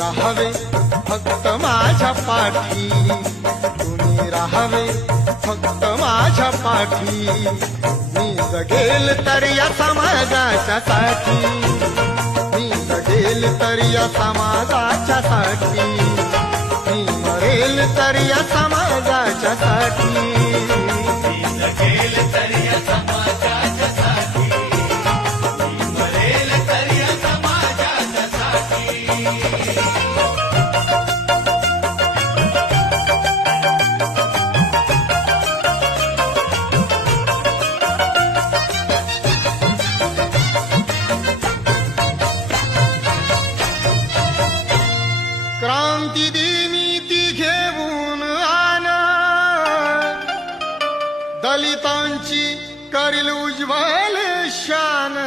राहावे फक्त माझ्या पाठी, तुम्ही राहावे फक्त माझ्या पाठी. मी जगेल तर या समाजाच्या साठी, मी जगेल तर या समाजाच्या साठी, मी मरेल तर या समाजाच्या साठी. मी जगेल तर या समाजाच्या साठी, मी मरेल तर या समाजाच्या साठी. क्रांती दिनी ती घेऊन आण, दलितांची करील उज्ज्वल शान.